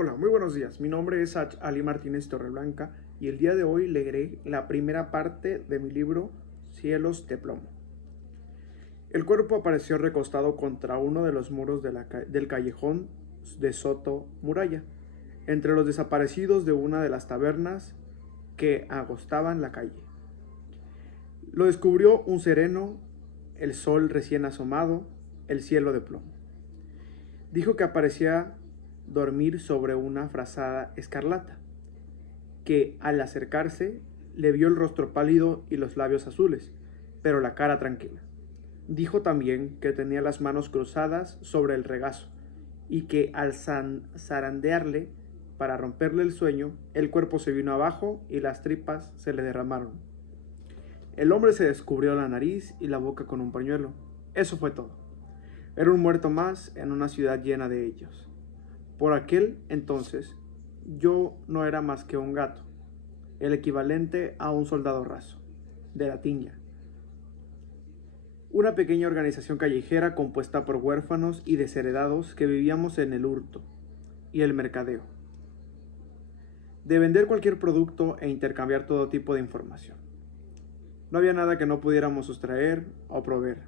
Hola, muy buenos días. Mi nombre es Ali Martínez Torreblanca y el día de hoy leeré la primera parte de mi libro Cielos de plomo. El cuerpo apareció recostado contra uno de los muros del callejón de Soto Muralla, entre los desaparecidos de una de las tabernas que agostaban la calle. Lo descubrió un sereno, el sol recién asomado, el cielo de plomo. Dijo que aparecía dormir sobre una frazada escarlata, que al acercarse le vio el rostro pálido y los labios azules, pero la cara tranquila. Dijo también que tenía las manos cruzadas sobre el regazo y que al zarandearle para romperle el sueño, el cuerpo se vino abajo y las tripas se le derramaron. El hombre se descubrió la nariz y la boca con un pañuelo. Eso fue todo. Era un muerto más en una ciudad llena de ellos. Por aquel entonces, yo no era más que un gato, el equivalente a un soldado raso, de la tiña. Una pequeña organización callejera compuesta por huérfanos y desheredados que vivíamos en el hurto y el mercadeo, de vender cualquier producto e intercambiar todo tipo de información. No había nada que no pudiéramos sustraer o proveer,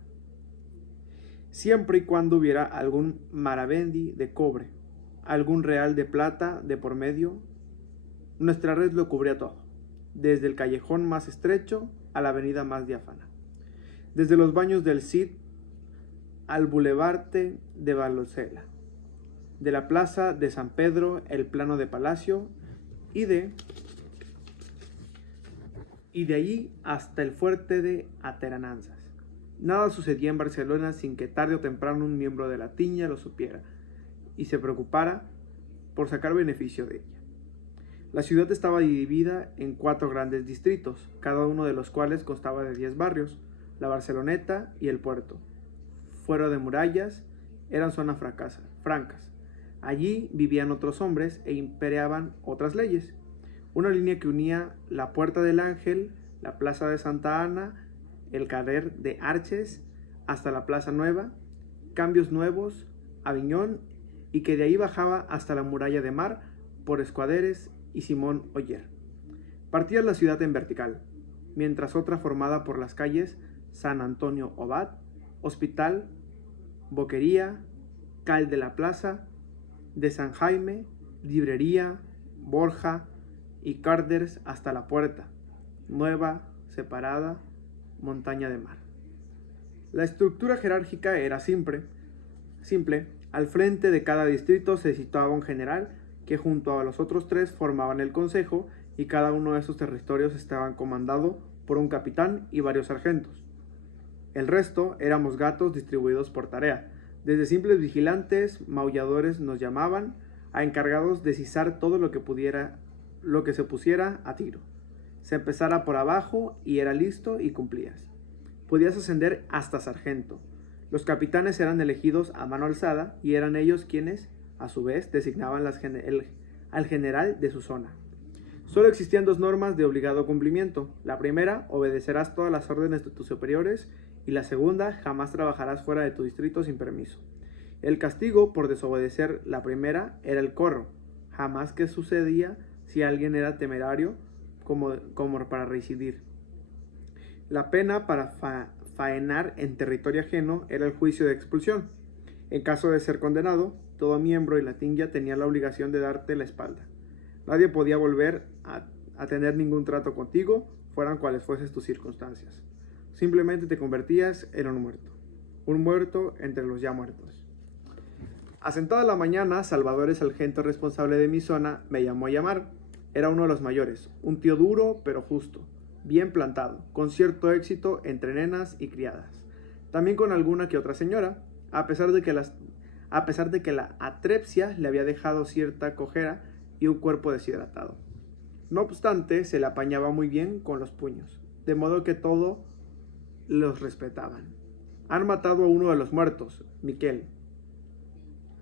siempre y cuando hubiera algún maravendi de cobre, algún real de plata de por medio. Nuestra red lo cubría todo, desde el callejón más estrecho a la avenida más diáfana, desde los baños del Cid al bulevarte de Valocela, de la plaza de San Pedro, el plano de Palacio y de allí hasta el fuerte de Aterananzas. Nada sucedía en Barcelona sin que tarde o temprano un miembro de la tiña lo supiera y se preocupara por sacar beneficio de ella. La ciudad estaba dividida en 4 grandes distritos, cada uno de los cuales constaba de 10 barrios. La Barceloneta y el puerto, fuera de murallas, eran zonas francas. Allí vivían otros hombres e imperaban otras leyes. Una línea que unía la Puerta del Ángel, la Plaza de Santa Ana, el Carrer de Arches, hasta la Plaza Nueva, Cambios Nuevos, Aviñón, y que de ahí bajaba hasta la Muralla de Mar por Escuaderes y Simón Oller. Partía la ciudad en vertical, mientras otra formada por las calles San Antonio Abad, Hospital, Boquería, Cal de la Plaza, de San Jaime, Librería, Borja y Carders hasta la Puerta Nueva, separada, Montaña de Mar. La estructura jerárquica era simple. Al frente de cada distrito se situaba un general que junto a los otros 3 formaban el consejo, y cada uno de esos territorios estaba comandado por un capitán y varios sargentos. El resto éramos gatos distribuidos por tarea, desde simples vigilantes, maulladores nos llamaban, a encargados de sisar todo lo que se pusiera a tiro. Se empezara por abajo y era listo y cumplías. Podías ascender hasta sargento. Los capitanes eran elegidos a mano alzada y eran ellos quienes, a su vez, designaban al general de su zona. Solo existían 2 normas de obligado cumplimiento. La primera, obedecerás todas las órdenes de tus superiores, y la segunda, jamás trabajarás fuera de tu distrito sin permiso. El castigo por desobedecer la primera era el corro, jamás que sucedía si alguien era temerario como para reincidir. La pena para faenar en territorio ajeno era el juicio de expulsión. En caso de ser condenado, todo miembro de la tiña tenía la obligación de darte la espalda. Nadie podía volver a tener ningún trato contigo, fueran cuales fuesen tus circunstancias. Simplemente te convertías en un muerto entre los ya muertos. Asentada la mañana, Salvador, el sargento responsable de mi zona, me llamó a llamar. Era uno de los mayores, un tío duro pero justo, bien plantado, con cierto éxito entre nenas y criadas. También con alguna que otra señora, a pesar de que la atrepsia le había dejado cierta cojera y un cuerpo deshidratado. No obstante, se le apañaba muy bien con los puños, de modo que todos los respetaban. Han matado a uno de los muertos, Miquel.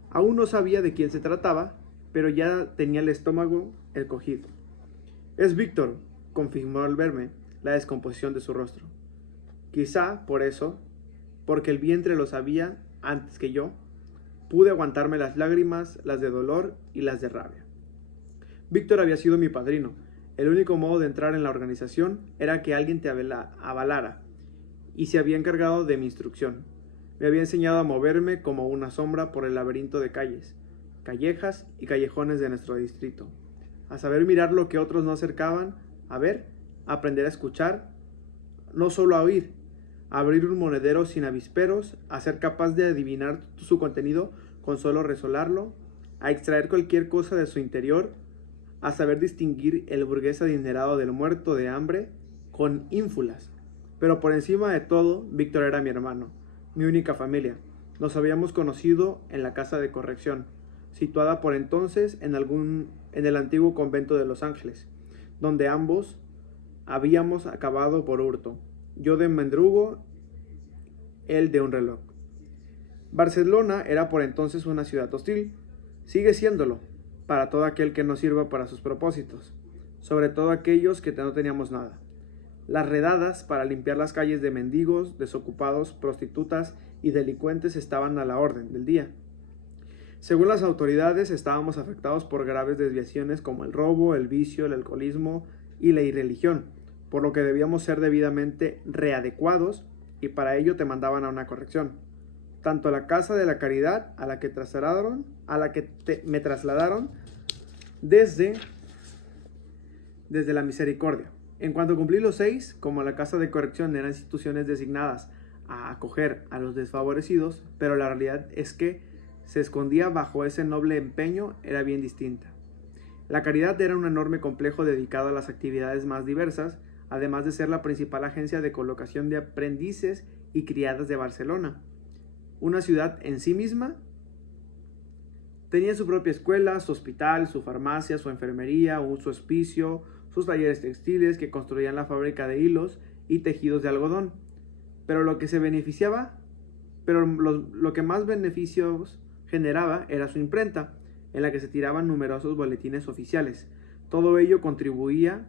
Aún no sabía de quién se trataba, pero ya tenía el estómago encogido. Es Víctor, confirmó al verme la descomposición de su rostro. Quizá por eso, porque el vientre lo sabía antes que yo, pude aguantarme las lágrimas, las de dolor y las de rabia. Víctor había sido mi padrino. El único modo de entrar en la organización era que alguien te avalara, y se había encargado de mi instrucción. Me había enseñado a moverme como una sombra por el laberinto de calles, callejas y callejones de nuestro distrito, a saber mirar lo que otros no acercaban a ver, a aprender a escuchar, no solo a oír, a abrir un monedero sin avisperos, a ser capaz de adivinar su contenido con solo resolarlo, a extraer cualquier cosa de su interior, a saber distinguir el burgués adinerado del muerto de hambre con ínfulas. Pero por encima de todo, Víctor era mi hermano, mi única familia. Nos habíamos conocido en la casa de corrección, situada por entonces en el antiguo convento de Los Ángeles, donde ambos habíamos acabado por hurto, yo de mendrugo, él de un reloj. Barcelona era por entonces una ciudad hostil, sigue siéndolo, para todo aquel que no sirva para sus propósitos, sobre todo aquellos que no teníamos nada. Las redadas para limpiar las calles de mendigos, desocupados, prostitutas y delincuentes estaban a la orden del día. Según las autoridades, estábamos afectados por graves desviaciones como el robo, el vicio, el alcoholismo y la irreligión, por lo que debíamos ser debidamente readecuados y para ello te mandaban a una corrección. Tanto la casa de la caridad a la que me trasladaron desde la misericordia. En cuanto cumplí los 6, como la casa de corrección eran instituciones designadas a acoger a los desfavorecidos, pero la realidad es que se escondía bajo ese noble empeño era bien distinta. La caridad era un enorme complejo dedicado a las actividades más diversas, además de ser la principal agencia de colocación de aprendices y criadas de Barcelona. Una ciudad en sí misma tenía su propia escuela, su hospital, su farmacia, su enfermería, su hospicio, sus talleres textiles que construían la fábrica de hilos y tejidos de algodón. Pero lo que más beneficios generaba era su imprenta, en la que se tiraban numerosos boletines oficiales. Todo ello contribuía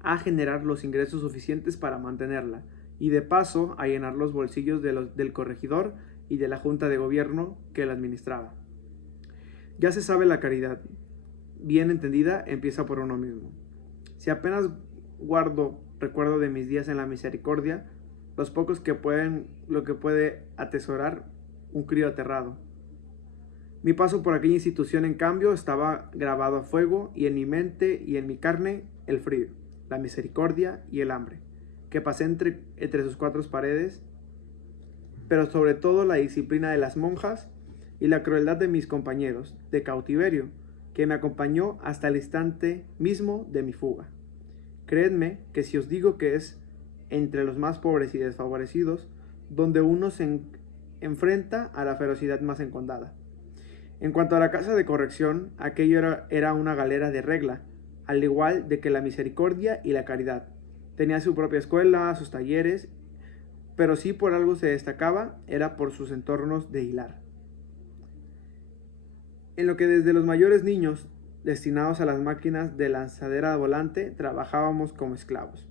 a generar los ingresos suficientes para mantenerla, y de paso a llenar los bolsillos del corregidor y de la junta de gobierno que la administraba. Ya se sabe, la caridad, bien entendida, empieza por uno mismo. Si apenas recuerdo de mis días en la misericordia, los pocos lo que puede atesorar un crío aterrado. Mi paso por aquella institución, en cambio, estaba grabado a fuego, y en mi mente y en mi carne el frío, la misericordia y el hambre, que pasé entre sus cuatro paredes, pero sobre todo la disciplina de las monjas y la crueldad de mis compañeros de cautiverio, que me acompañó hasta el instante mismo de mi fuga. Creedme que si os digo que es entre los más pobres y desfavorecidos donde uno se enfrenta a la ferocidad más encondada. En cuanto a la casa de corrección, aquello era una galera de regla, al igual de que la misericordia y la caridad. Tenía su propia escuela, sus talleres, pero si por algo se destacaba, era por sus entornos de hilar. En lo que desde los mayores niños, destinados a las máquinas de lanzadera volante, trabajábamos como esclavos.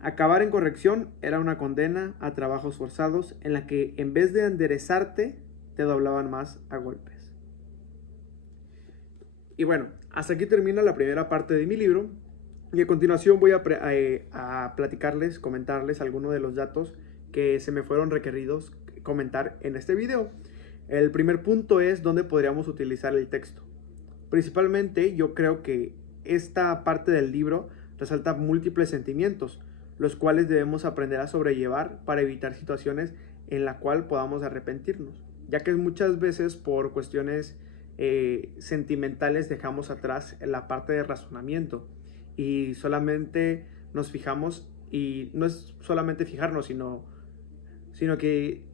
Acabar en corrección era una condena a trabajos forzados en la que en vez de enderezarte, te doblaban más a golpes. Y bueno, hasta aquí termina la primera parte de mi libro, y a continuación voy a platicarles, comentarles algunos de los datos que se me fueron requeridos comentar en este video. El primer punto es dónde podríamos utilizar el texto. Principalmente yo creo que esta parte del libro resalta múltiples sentimientos, los cuales debemos aprender a sobrellevar para evitar situaciones en las cuales podamos arrepentirnos, ya que muchas veces por cuestiones sentimentales dejamos atrás la parte de razonamiento y solamente nos fijamos, y no es solamente fijarnos, sino que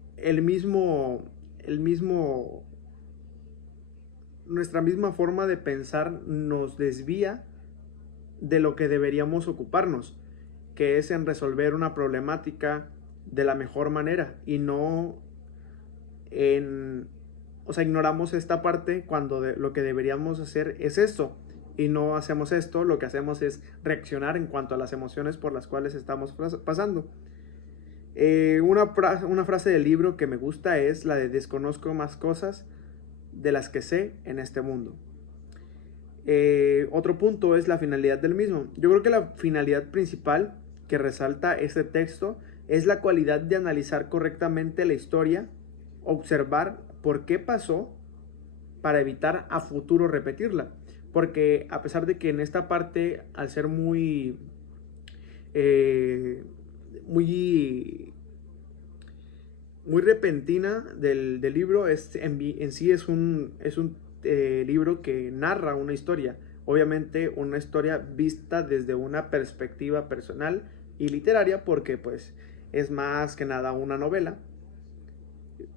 nuestra misma forma de pensar nos desvía de lo que deberíamos ocuparnos, que es en resolver una problemática de la mejor manera, y no ignoramos esta parte cuando lo que deberíamos hacer es esto, y no hacemos esto. Lo que hacemos es reaccionar en cuanto a las emociones por las cuales estamos pasando. Una frase del libro que me gusta es la de desconozco más cosas de las que sé en este mundo. Otro punto es la finalidad del mismo. Yo creo que la finalidad principal que resalta este texto es la cualidad de analizar correctamente la historia, observar por qué pasó para evitar a futuro repetirla. Porque a pesar de que en esta parte, al ser muy repentina del libro, en sí es un libro que narra una historia. Obviamente una historia vista desde una perspectiva personal y literaria, porque pues es más que nada una novela.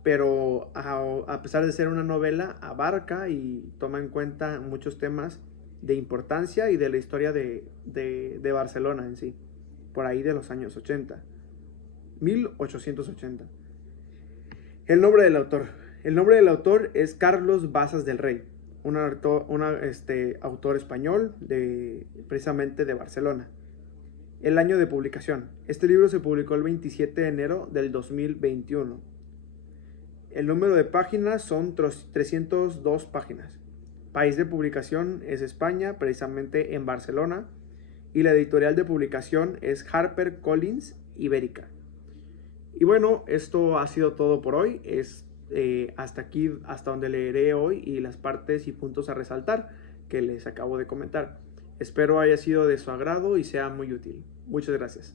Pero a pesar de ser una novela, abarca y toma en cuenta muchos temas de importancia y de la historia de Barcelona en sí, por ahí de los años 80, 1880. El nombre del autor. El nombre del autor es Carlos Bazas del Rey, un autor español precisamente de Barcelona. El año de publicación. Este libro se publicó el 27 de enero del 2021. El número de páginas son 302 páginas. País de publicación es España, precisamente en Barcelona. Y la editorial de publicación es HarperCollins Ibérica. Y bueno, esto ha sido todo por hoy. Hasta aquí, hasta donde leeré hoy, y las partes y puntos a resaltar que les acabo de comentar. Espero haya sido de su agrado y sea muy útil. Muchas gracias.